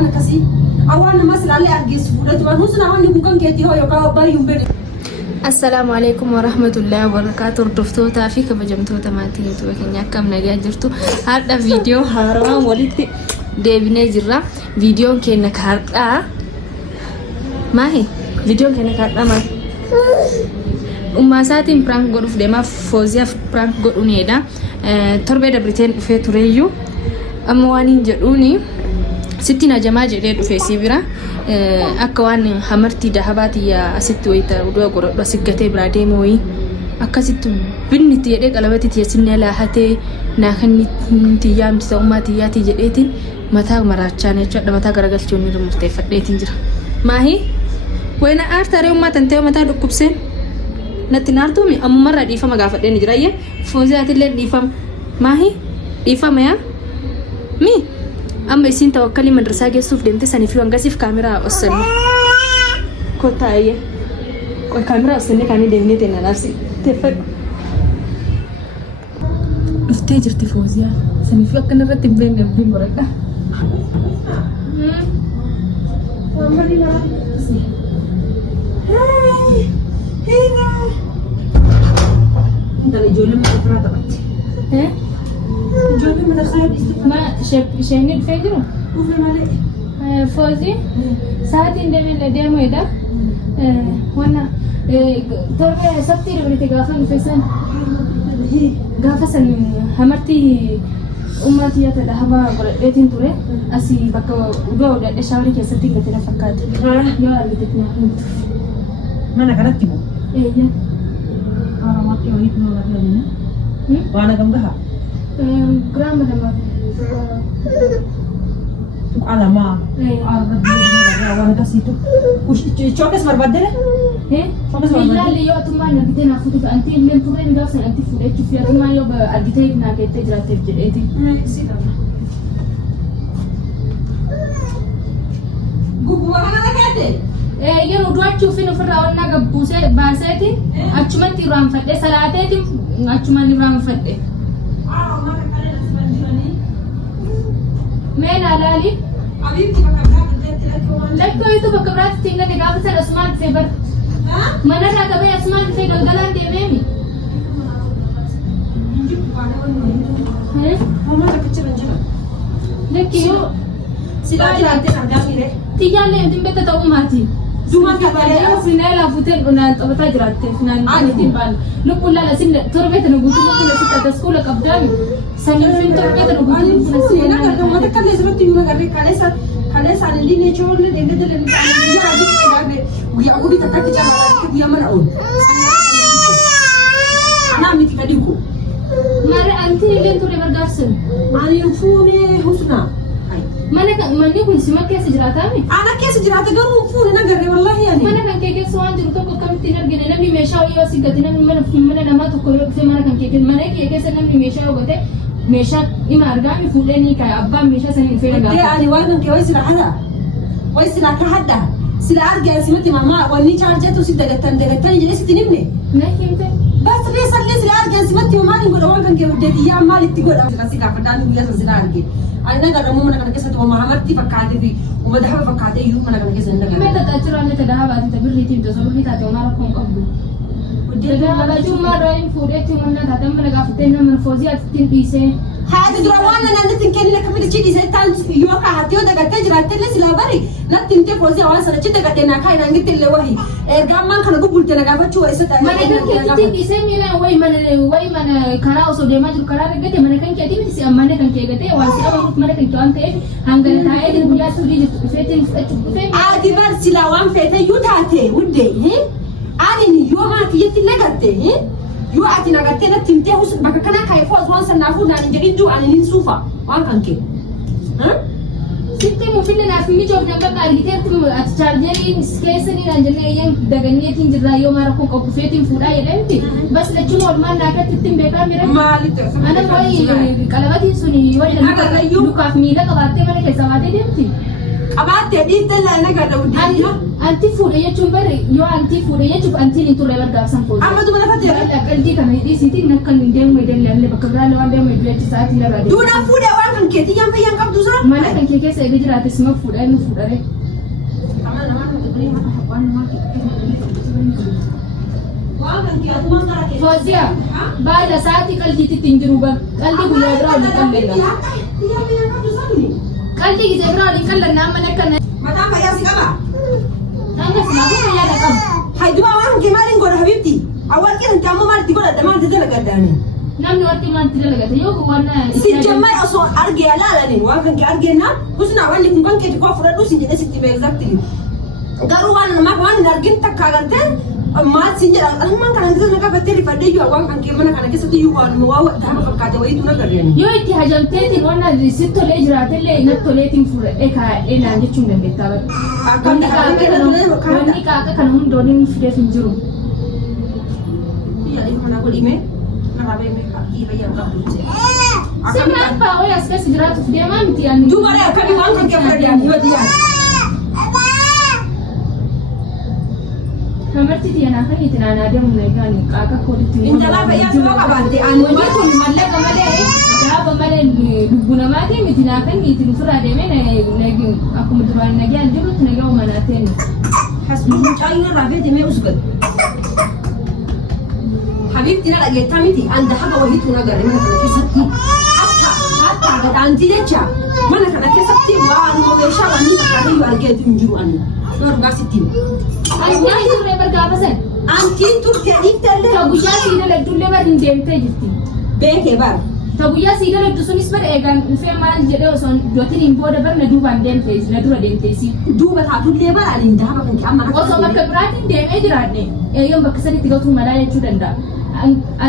وانا كسي أوانا مثلا اللي أرجس فلت ما نوصل عن يمكن كتير هو يقع بايم بني. السلام عليكم ورحمة الله وبركاته. ردفتوتا في كبجمتوتا ماتي توكنيا كم نجا جرتو هذا فيديو هاروا ولدت ديبني جرا فيديو كأنك هذا ما هي فيديو كأنك هذا ما ساتين برانك غرف دما فوزيا برانك غرونيدا تربية بريتين في تريو أموانين جروني ستين جماعة جديد في سيبرا أكوان حمرتي دهباتي يا أست ويتا ودوا قرب بس كتير برادي موي أكاسيت بنتي يدك على بيتي تيسني لا حتى ناخني تيام تسوماتي يا تيجيتين متى مراتشانة جد متى كرجال توني رمستيفة ديتين جرا ما هي وين أرتاري وما تنتهي متى دكوبسين نتنارتو مي أم مرة ديفا مقافة دين جراية فوزي أتلي ديفا ما هي ديفا ما مي أما يسين توكلي من رساجة سوف دمت سني في وانجاسي في كاميرا أصلا كوتا أيه الكاميرا أصلا كاني دمني تنا نفسي تفك افتجر تفوزيا سني في وكنا رتب بين نبي مركا هاي هنا ده اللي جولي من الفرادة بنتي ها جولي من الخير ما شايفين الفيديو وفي مالي فوزي ساعتين دمين لديمو يدا وانا ترى سبتي ربني تقافن فيسن قافسن همرتي أمتي يتدهما قرأتين توري أسي بكو ودو دا شاوري كيستي قتنا فكات يا اللي تتنا ما أنا كانت تبو إيه أنا ما تيجي ويت نو لكن وأنا كم كها جرام دما على ما أنا وأنا كسيتو وش شوكس مربدة إيه لا لي يو تما نبتنا فوتو أنتي اللي تورين داس أنتي فوتو تشوفي تما يو بأديتي ناكي تجرا تجريتي gubu ana nakate yeroo du'achuu fi ofirraa wanna gabbuusee baaseeti achumatti raanfadhe salaateeti achumaan raanfadhe meen alaali abibti bakka biraatti lakkoo itu bakka biraatti tingane gaafa sana asumaan dhufee bar manarraa qabee asumaan dhufee galgalaan deemeemi lakki yoo silaa jiraatee argaa fiire tiyyaalee hin betta ta'uu maati Duma kabale finaa laafuuteen onaan taphataa jiraatte finaan niitiin baala lukkuun laala sin torbee tana guutuu lukkuun asitti atas kuula qabdaami saniin fin torbee tana guutuu lukkuun asitti na garga mata kalle sirratti nuna garre kale sanilli ne cholle dende dele ya adi kadabe guya udi takati chama guya mana on ana miti kadiko mare anti ileen ture bargaarsan ani fuune husna mana kan manni kun sima keessa jiraataami ana keessa jiraata garuu fuune na garre wallahi yani mana kan kee keessa waan jiru tokko akkamitti argine namni meeshaa yoo sigate namni mana namaa tokko yoo dhufee mana kan kee mana kee keessa namni meeshaa yoo gote meeshaa ima argaami fuudhee ni kaya abbaan meeshaa sanii dhufee nagaa ani waan kan kee way sila ka hadda sila arge simati mama wani charge tu si dagatan jedhe sitti nimne na himte bas reesallee sila arge simati mama ni godha waan kan kee hojjeti yaa maalitti godha sila si gaafadhaan guyyaa sila arge ani nagarra mana kana keessatti waa hamartii fakkaatee fi ummata hafa fakkaatee iyyuu mana kana keessa hin Kime tatachiraan itti dhahabaati tabirriitiin tosoo birrii taate waan rakkoon qabdu. Dabalachummaa daa'iin fuudheetti uummanna taatan mana gaafattee nama foozii atittiin dhiisee. haati dura waan naannatti hin kennine akkamitti achi dhiisee taan yoo kaa'attee yoo dagattee jiraattee illee silaa bari natti himtee foozii waan sana achi dagattee naa kaa'e naan gitte illee wahi erga ammaan kana guggulte na gaafachuu waa isa ta'e. Mana kan keetti dhiisee miila wayi mana karaa osoo deemaa jiru karaa argate mana kan keetti miti si ammanne kan kee gatee waan si amanuuf mana kan kee waan ta'eef hangana taa'ee jiru guyyaa suudii jirtu dhufeetiin fudhachuuf dhufee. Ati bar silaa waan feete iyyuu taate wuddee ani yoo maatii yetti illee gatte yoo ati nagattee natti himtee bakka kanaa kaa'ee foos waan sannaafuu naan hin jedhin duu ani nin suufa waan kan kee. Sitti mufille naaf mijoof nan bakka argiteetti ati chaarjeeriin keessanii naan jennee eeyyaan daganneetiin jirraa yoo maara kun qabu feetiin fuudhaa jedhamti bas lachuun oolmaan naakatti ittiin beekaa mira. Maalitti Ana wayi qalabatiin suni wayi lukaaf miila qabaattee mana keessa baatee deemti. qabaatee dhiiftee illee na gadda wuddee. Anti fuudhee jechuun bari yoo anti fuudhee jechuuf antiin hin turre bargaafsan fuudhee. Amma duba lafa ta'e. Qalbii kana hidhiisiitiin akka hin deemne illee bakka biraa waan deemne illee sa'aatii lafa deemne. Duudhaan fuudhee waan kan keetii yaan fayyaan qabdu isaa. Mana kan kee keessa eega jiraate sima fuudhee nu fuudhare. Fozia, baada sa'aatii qalbiitti hin jiru bar. Qalbii guyyaa biraa waliin qalleenya. Qalbii gisee biraa waliin qalleenya amma nakka. Mataan fayyaa si qaba. Amma silaafuu fayyaa dha qabu. Hayduma waan kee maaliin godha habibti? Awwaal qeeran taammoo maalti godhadha maalti dalagadaani? Namni warti maalti dalagata yoo kun waan si jammai osoo argee laalanii waan kan kee argeenna husnaa wanni kun kan keeti koo fudhadhu si jedhee sitti hime exactly. Garuu waan namaa waan hin argin takka agartee maal si jedha alhammaan kana ndisa nagaa fattee rifadhee jiru waan kan kee mana kana keessatti iyyuu waan waa dhaaba fakkaate wayiitu na garreeni. Yoo itti hajamteetiin waan si tolee jiraatillee na toleetiin fudhadhee kaa'ee naan jechuun dandeettaa bari. Wanni qaaqa kana hundooniin fideef hin jiru. Biyya dhimma na godhime na rabee meeqa hiira yaa qabdu jee. Sirna abbaa wayii as keessa jiraatuuf deemaa miti yaadni. Duubaree akkamii waan kan kee fudhadhee ani himati yaadda. Kamarti tiyanaa kan itti naannaa deemu eegaan qaaqa kooditti. Intalaa fayyaa siroo qabaatte ani Wanni kun mallaqa malee gaafa malee lubbu namaatiin miti naa kan itti nufirraa deemee akkuma duraan nagaan jirutti nagaa uumanaateen. Hasbi mucaayyoon raafeeti mee usgatu. Habibti na dhageettaa miti anda haga wahiitu nagarre mana kana keessatti hatta gadhaanti jecha mana kana keessatti waan meeshaa wanni fakkaatee argeetu hin jiru ani. Yoo dhugaa sittiin. Waan turre bargaafa san. Antiin turte dhiiftellee. Ta guyyaa sii daladdullee bar hin deemtee jirti. Beekee bar. Ta guyyaa sii daladdu sunis bar eegaan dhufee maal jedhee osoo dootiin hin booda bar na duubaan deemtee na dura deemteesi. Duuba taatullee bar ani daaba kan kee amma na. Osoo bakka biraatiin deemee jiraadhe eeyyoon bakka sanitti gatuu malaa jechuu danda'a.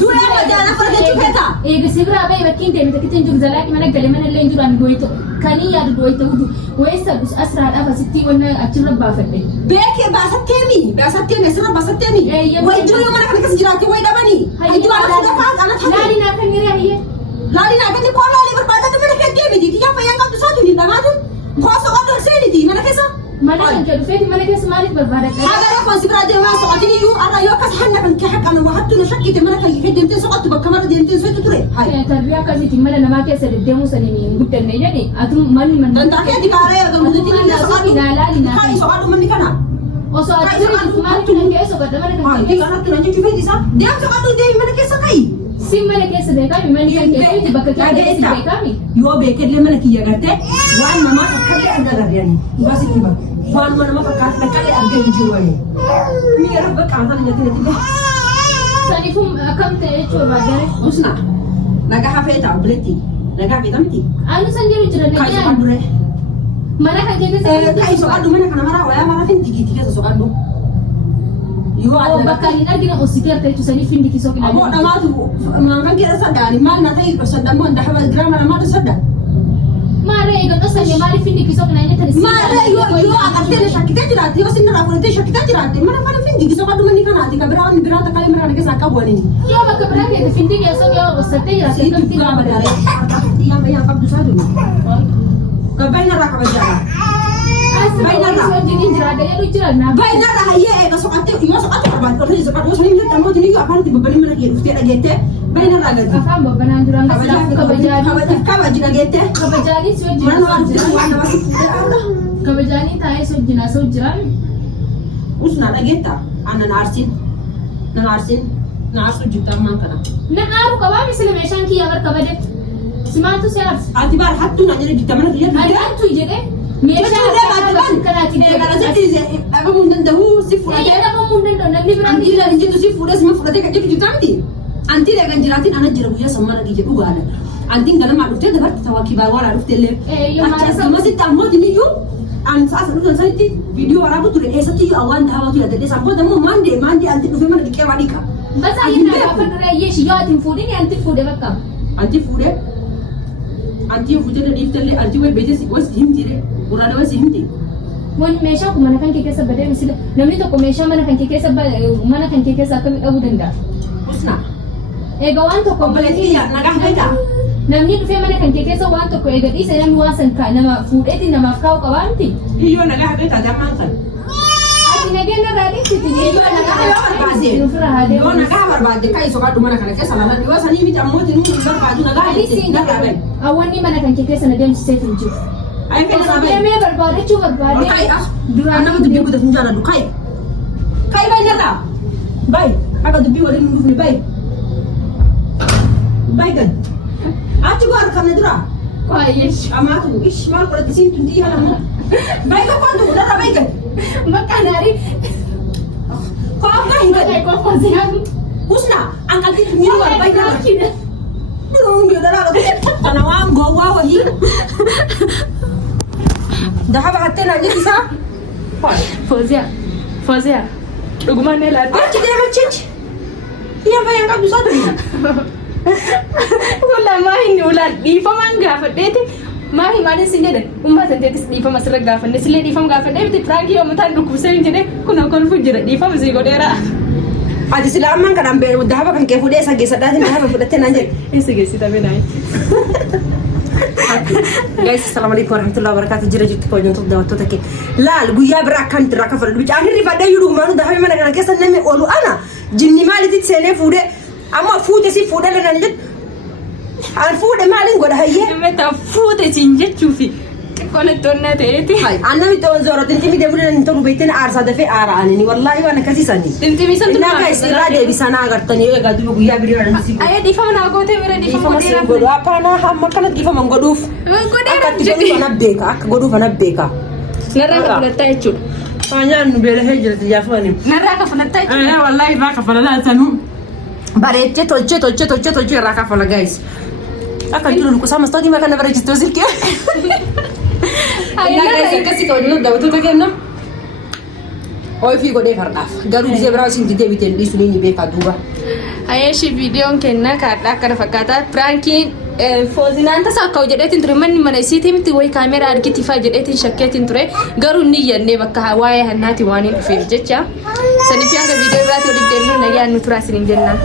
Duudhaa majaala fardachuu feetaa. Eega si biraa bahee bakki hin deemne takkitti hin jiru zalaaqi mana galee mana illee hin jiru ani gooyito kanii yaadu gooyito hudu weessa asraadhaaf asitti wanna achirra baafadhe. Beekee baasatteemi baasatteemi asirra baasatteemi. Wayituu yoo mana kana keessa jiraate wayi dhabanii. Hayyuu ala lafaa kana taate. Laali naa kan hiree hayyee. Laali naa kan koo laali barbaadatu mana keessa deemiti kiyyaa fayyaa qabdu sooti hin dhamaatu. Kooso qodoo seeniti mana keessa. Mana kan kee dhufeeti mana keessa maaliif barbaadadha? Haga rafoon si biraa deemaa soqotiin iyyuu arra yoo akkas hanna kan kee haqqan wahattu na shakkite mana kan kee deemtee soqottu bakka mara deemtee soitu ture. Tarbiyaa akkasiitiin mana namaa keessa deddeemuu saniin hin guddanne jedhe atu manni manni. Dantaa keetti kaaree yoo gammachuutiin illee soqadhu. Kaa soqadhu manni kana. Osoo ati jiru maaliif nan kee soqadha mana kan kee. Kanatti nan jechuu feeti isaa. Deem soqadhu deemi mana keessa ka'i. Si mana keessa beekami manni kan kee bakka keessa beekami. Yoo beekellee mana kiyya gartee waan namaa akkallee agarra ani. Baasitti bakka. Waan nama fakkaatu akkallee argee hin jiru ani. Miira rabba qaatan nyaatillee. Saniifuu akkam ta'e jechuudha baadiyyaa. Usna nagaa hafeeta obboleetti nagaa hafeeta miti. Anu san jiru jira nagaa. Kaayi soqadhu. Mana kan keessa. Kaayi soqadhu mana kana maraa wayaa maraa fin digiiti keessa soqadhu. Yoo ati bakka hin argine osikeer ta'e saniif fin dikisoo qila. Aboo dhamaatu mankan keessa saddaani maal na ta'e saddamoo nda hawa giraama lamaatu sadda. Maaree eegan osoo maaliif hin dikisoo qila inni tanis. Maaree yoo agartee shakkitee jiraate yoo sinna raafulatee shakkitee jiraate mana mana fin dikisoo qadhu manni kanaati ka biraan biraan takkalee mana kana keessa qabu waliin. Yoo bakka biraa keessa fin dikisoo yoo osattee jiraate kan fi gaafa daaree yaa qabdu saa dumi. Gabbayna irraa kabajaadha. Bainarra wajjin jiraadha jedhu jira naa. Bainarra hayyee eega soqattee yoo soqatte barbaadde dhufee soqatte osoo hin jettan mootiin iyyuu afaanitti babbanni mana kee dhuftee dhageettee bainarraa gadi. Afaan babbanaan duraan kabajaanii. Kabaji dhageettee. Kabajaanii si wajjin. Mana waan jiran waan namatti fuudhee. Kabajaanii taa'ee si wajjin asoo jiran. Usnaa dhageetta aannan aarsin nan aarsin na aarsuu jirtu ammaan kana. Na aaru qabaa misila meeshaan kiyyaa barka bade. Simaantu si aarsi. Ati baar hattuu na jedhe jirta mana kiyya. Ani hattuu jedhee. Meeshaa kanaati deegarasitti dhabamuu hin danda'u si fudhatee dhabamuu hin danda'u namni biraan antiidhaan hin jirtu si fuudhee sima fudhatee kan jirtu jirtaa miti antiidhaa kan jiraatiin ana jira guyyaa sammana kiyya dhugaadha antiin ganamaa dhuftee dabarti tawaa kibaa waan dhuftee illee akkasitti ammootiin iyyuu an saasa dhufan sanitti viidiyoo waraabu ture eessatti iyyuu awwaan dhaabatu yaadadhee sammootaa immoo maandee antiin dhufee mana dhiqee waa dhiqa. Basaa inni gaafa dura yeeshi yoo atiin fuudhini antiin fuudhee bakka. Antiin fuudhee antiin fuudhee dhiiftallee antiin wal beekee wasi himtiire. Gurraadha wasi himti. Wani meeshaa kun mana kan kee keessa badee misila namni tokko meeshaa mana kan kee keessa mana kan kee keessa akkamitti dhabuu danda'a? Usna. Egaa waan tokko obboleettii nagaa hafeeta. namni dhufee mana kan kee keessa waan tokko eegadhiise namni waan san nama fuudheetiin namaaf kaa'u qabaanti. Hiyyoo nagaa habee taate ammaan kan. Ati nageenya raadhiisiti. Hiyyoo nagaa barbaadde kan isa kadhu mana kana keessa lama dhiyoo sanii miti ammooti nuti barbaadu nagaa dhiisi nagaa bahe. Awwanni mana kan kee keessa na deemsisee hin jiru. Ayi keessa bahe. Deemee barbaadachuu barbaade. Duraan nama dubbii guutuu hin jaalladhu kai. Kai bahe nyaata. Bahe akka dubbii waliin hin dhufne bahe. Bahe gad. Achi gua kana dura. Waayesh. Amatu ish maal godhatti siin tuntii halamu. Bahe ka kwantu godhara bahe gad. Bakka naari. Kau apa ini? Kau fasihan. Usna, angkat itu minum apa ini? Belum dia dah lalu. Karena wang gawa wahi. Dah apa hati nanti bisa? Fozia. Dhugumaan ni laata. Ah, kita macam cici. Iya, apa yang kamu sadar? Wala maahin ulan dhiifamaan gaafadheeti maahi maalin sin jedhan ummatan teetis dhiifama sirra gaafanne sillee dhiifama gaafadhee biti pirankii yoo mataan dhukkubsee hin jedhe kun kolfu jira dhiifama sii godheera. Ati sila amman kadang ber dah apa kan ke fude sa gesa dah ni apa fude tenan je. Isa geesi tabe nai. Guys, assalamualaikum warahmatullahi wabarakatuh. Jira jitu ko nyontok daw to take. Lal guya bra kan tra ka fude. Akhir ri fada yudu manu dah mana kan kesa neme olu ana. Jinni mali tit sene fude. Amma fude si fude la nan Al fude malin goda hayye. Meta fude jinje chufi. Kone tonna teeti. Hai, anna mi to zoro tinti mi debulan to beten arsa da fe ara ani wallahi wana kasi sani. Tinti mi san Ina guys, rade bisa na agartani e ga dubu guya bidiyo nan si. Aye dhiifama naa goote mira dhiifama godheera. Godu apa na hamma kana dhiifama godhuuf. Godheera Akka godhuuf ana beeka, akka godhuuf ana beeka. narraa ka fudhattaa jechuudha. Fanyaan nu beela hee jirti jaafani. Narraa ka fudhattaa jechuudha. Wallahi irraa kafala laatanu. Bareeche tolche irraa kafala guys. Akka jiru lukusa mastooti ma kana bareechistu silke. Ina guys akkasi ta'u daawwattoota kenna. Hoy fi godhee fardaaf. Garuu gisee biraa isin didee biteen dhiisu ni beeka duuba. Ayeeshi viidiyoon kenna kaadhaa akkana fakkaata. Piraankiin foozinaan tasaa akka jedheetiin ture manni mana isiitii miti wayi kaameraa argitiifaa jedheetiin shakkeetiin ture. Garuu ni yannee bakka waa'ee hannaati waan hin dhufeef jecha. Saniif hanga viidiyoo biraatti walitti deemnee nagaan nu turaa isiniin jennaan.